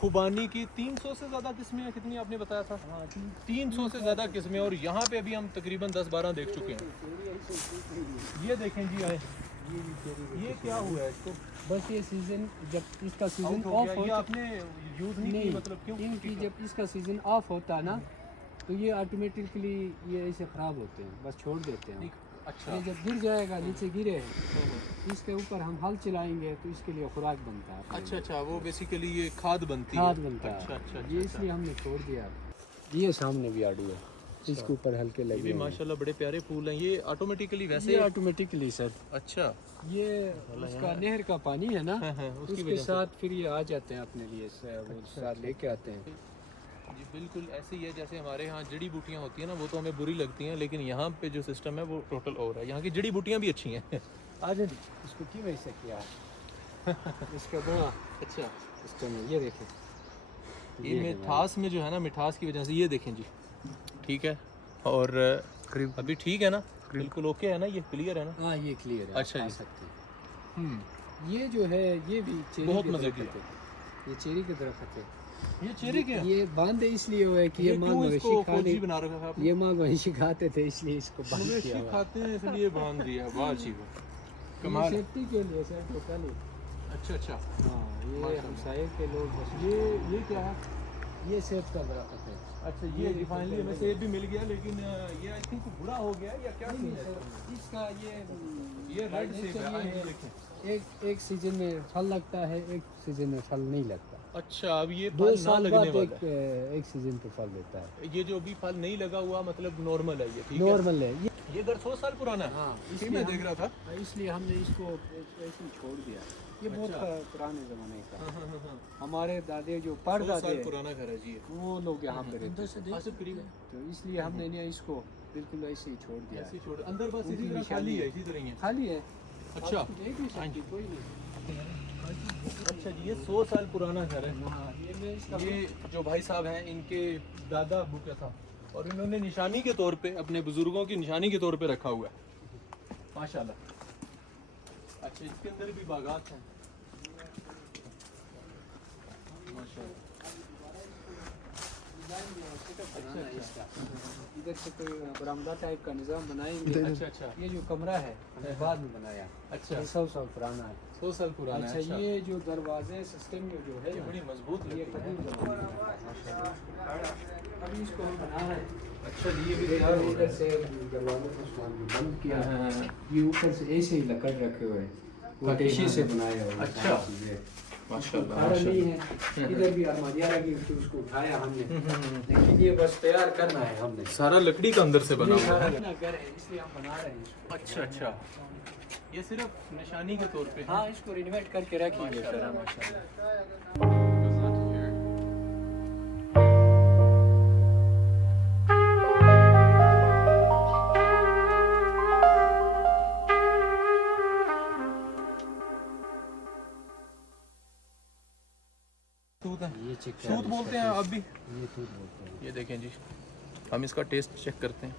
खुबानी की 300 से ज़्यादा किस्में हैं, कितनी आपने बताया था? 300 से ज़्यादा किस्में, और यहाँ पे अभी हम तकरीबन 10-12 देख चुके हैं। ये देखें जी, आए ये क्या हुआ है इसको? बस ये सीज़न जब इसका सीज़न ऑफ ऑफ हो, ये होता आपने यूज़ नहीं की, मतलब क्यों? इनकी जब इसका सीज़न ऑफ होता है ना तो ये ऑटोमेटिकली ये ऐसे ख़राब होते हैं, बस छोड़ देते हैं। अच्छा, ये जब गिर जाएगा, नीचे गिरे हैं, इसके ऊपर हम हल चलाएंगे तो इसके लिए खुराक बनता है। अच्छा अच्छा, वो बेसिकली ये खाद बनती है। खाद बनता अच्छा है। अच्छा, ये इसलिए हमने छोड़ दिया। ये सामने भी आड़ू है, इसके ऊपर हल्के ये लगे भी हुए हैं। माशाल्लाह बड़े प्यारे फूल हैं। ये ऑटोमेटिकली वैसे ये ऑटोमेटिकली सर, अच्छा, ये उसका नहर का पानी है ना, उसकी उसके वजह से। साथ फिर ये आ जाते हैं अपने लिए, वो साथ लेके आते हैं। जी बिल्कुल ऐसे ही है जैसे हमारे यहाँ जड़ी बूटियाँ होती हैं ना, वो तो हमें बुरी लगती हैं, लेकिन यहाँ पे जो सिस्टम है वो टोटल और है। यहाँ की जड़ी बूटियाँ भी अच्छी हैं। आज इसको क्यों ऐसा किया है? इसका बड़ा अच्छा सिस्टम है, ये देखें। ये मिठास में जो है ना, मिठास की वजह से ये देखें जी, ठीक है, और अभी ठीक है ना, बिल्कुल ओके है ना, ये क्लियर है ना? हाँ ये क्लियर है, अच्छा आ जी। सकते हैं। ये जो है ये भी चेरी बहुत के मजे दरख्त की है। ये चेरी के दरख्त है। ये चेरी के ये बांधे इसलिए हुआ है कि ये माँ क्यों मवेशी इसको खाने, फौजी बना रखा है आपने? ये माँ मवेशी खाते थे इसलिए इसको बांध मवेशी किया हुआ है। खाते हैं इसलिए बांध दिया। वाह जी वाह, कमाल है। सेफ्टी के लिए सर टोटली। अच्छा अच्छा, हाँ ये माशाल्लाह। हमसाये के लोग बस ये क्या है? ये सेब का दरख्त है। अच्छा, ये फाइनली हमें सेब भी मिल गया, लेकिन ये आई थिंक बुरा हो गया या क्या सीन है सर, इसका? इसका ये रेड सेब है, ये आइए देखें। एक सीजन में फल लगता है, एक सीजन में फल नहीं लगता। अच्छा, अब ये 2 फल ना साल लगने बाद वाला है। एक सीजन पे फल देता है। ये जो अभी फल नहीं लगा हुआ मतलब नॉर्मल है, ये ठीक है। नॉर्मल है ये। ये घर 100 साल पुराना है। हाँ इसी में देख रहा था। इसलिए हमने इसको ऐसे ही छोड़ दिया। ये बहुत पुराने ज़माने का। हाँ। हमारे दादे जो 100 परदादे साल पुराना घर है जी ये। वो लोग यहाँ पे रहते थे, आसिफ करीब है। तो इसलिए हमने ना इसको बिल्कुल ऐसे ही छोड़ दिया। ऐसे ही छोड़, अंदर बस उनकी इसी तरह निशानी खाली है, है। इसी तरह ही है। खाली है। अच्छा। आप देख नहीं सकती, कोई नहीं। अच्छा जी, ये 100 साल पुराना घर है। हाँ, ये मैं इसका ये जो भाई साहब हैं, इनके दादा अबू का था, और इन्होंने निशानी के तौर पे, अपने बुजुर्गों की निशानी के तौर पे रखा हुआ है माशाल्लाह। अच्छा, इसके अंदर भी बागात हैं माशाल्लाह। इसका इधर से कोई बरामदा टाइप का निज़ाम बनाएंगे। अच्छा अच्छा ये जो कमरा है हमने बाद में बनाया। अच्छा, ये 100 साल पुराना है। 100 साल पुराना है। अच्छा, ये जो दरवाजे सिस्टम में जो है ये बड़ी मजबूत ये लगती है। कदीम ज़माने का है। अभी इसको हम बना रहे हैं। अच्छा जी, ये भी देखा इधर से दरवाजे को बंद किया। ये ऊपर से ऐसे ही लकड़ रखे हुए हैं, वो टेशी से बनाया हुआ है। अच्छा। चीज़ें माशाल्लाह खाना नहीं है। इधर भी अलमारियाँ लगी हुई थी, उसको उठाया हमने, लेकिन ये बस तैयार करना है हमने। सारा लकड़ी का अंदर से बना ये हुआ सारा है। अपना घर है इसलिए हम बना रहे हैं इसको। अच्छा अच्छा, ये सिर्फ निशानी के तौर पे है। हाँ, इसको रिनोवेट करके रखेंगे फिर हम। सूत है, ये चेक सूत बोलते हैं आप भी। ये दूध बोलते हैं। ये देखें जी, हम इसका टेस्ट चेक करते हैं।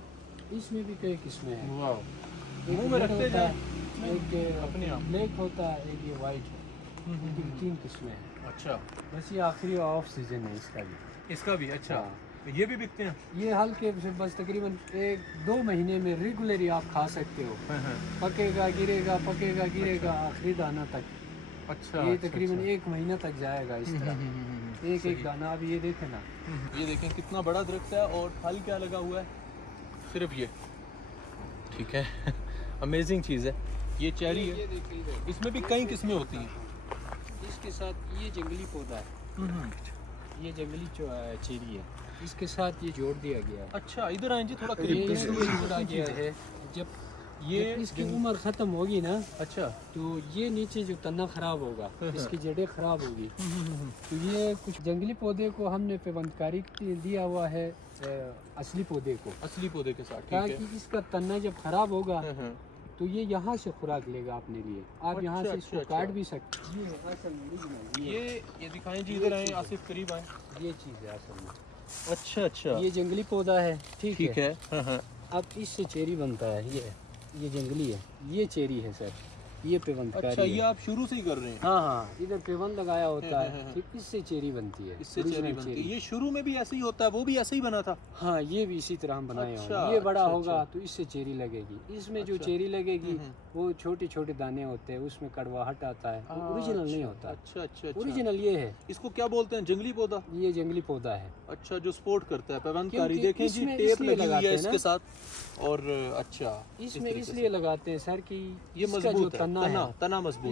इसमें भी कई किस्में हैं। वाह, एक मुंह में रेड रखते होता जाएं, है, एक अपने आप। ब्लैक होता है, एक ये वाइट है। ये 3 किस्में हैं। अच्छा, बस ये आखिरी ऑफ सीजन है इसका भी। इसका भी अच्छा। हाँ। ये भी बिकते हैं। ये हल्के से बस तकरीबन 1-2 महीने में रेगुलरली आप खा सकते हो। पकेगा गिरेगा, पकेगा गिरेगा, आखिरी दाना तक। अच्छा, ये तकरीबन 1 महीना तक जाएगा इस तरह, एक सही। एक दाना। अब ये देखें ना, ये देखें कितना बड़ा दरख्त है, और फल क्या लगा हुआ है, सिर्फ ये, ठीक है। अमेजिंग चीज़ है ये चेरी है। ये देखिए इधर। इसमें भी कई किस्में होती हैं। इसके साथ ये जंगली पौधा है, ये जंगली चेरी है, इसके साथ ये जोड़ दिया गया है। अच्छा, इधर आए जी थोड़ा ये करीब इसलिए जोड़ा गया है, जब ये इसकी उम्र ख़त्म होगी ना, अच्छा, तो ये नीचे जो तना ख़राब होगा, इसकी जड़ें ख़राब होगी, तो ये कुछ जंगली पौधे को हमने पेवंदकारी दिया हुआ है असली पौधे को, असली पौधे के साथ, ठीक ताकि है। इसका तना जब ख़राब होगा तो ये यहाँ से खुराक लेगा अपने लिए। आप यहाँ से इसको काट भी सकते हैं। ये असल में original, ये दिखाएं जी, इधर आए आसिफ, करीब आए। ये चीज़ है असल में। अच्छा अच्छा, ये जंगली पौधा है, ठीक है। है। अब इससे चेरी बनता है। ये जंगली है, ये चेरी है सर। ये पेवंतकारी अच्छा, है। ये आप शुरू से ही कर रहे हैं? हाँ हाँ, इधर पेवंत लगाया होता है, फिर इससे चेरी बनती है, इससे चेरी बनती है। ये शुरू में भी ऐसे ही होता है, वो भी ऐसे ही बना था? हाँ, ये भी इसी तरह हम बनाए अच्छा, होंगे। ये बड़ा अच्छा, होगा अच्छा। तो इससे चेरी लगेगी। इसमें जो अच्छा। चेरी लगेगी वो छोटे छोटे दाने होते हैं, उसमें कड़वाहट आता है, वो ओरिजिनल नहीं होता। अच्छा अच्छा अच्छा। ओरिजिनल ये है, इसको क्या बोलते हैं? जंगली पौधा? ये जंगली पौधा है। अच्छा, जो स्पोर्ट करता है, पेवंतकारी। क्योंकि देखें जी, इसमें टेप इसलिए लगी हुई लगाते है हैं ना। इसके साथ। और अच्छा, इस इसमें तरीके से। इसलिए लगाते हैं सर कि ये इसका जो मजबूत है, तना है, तना मजबूत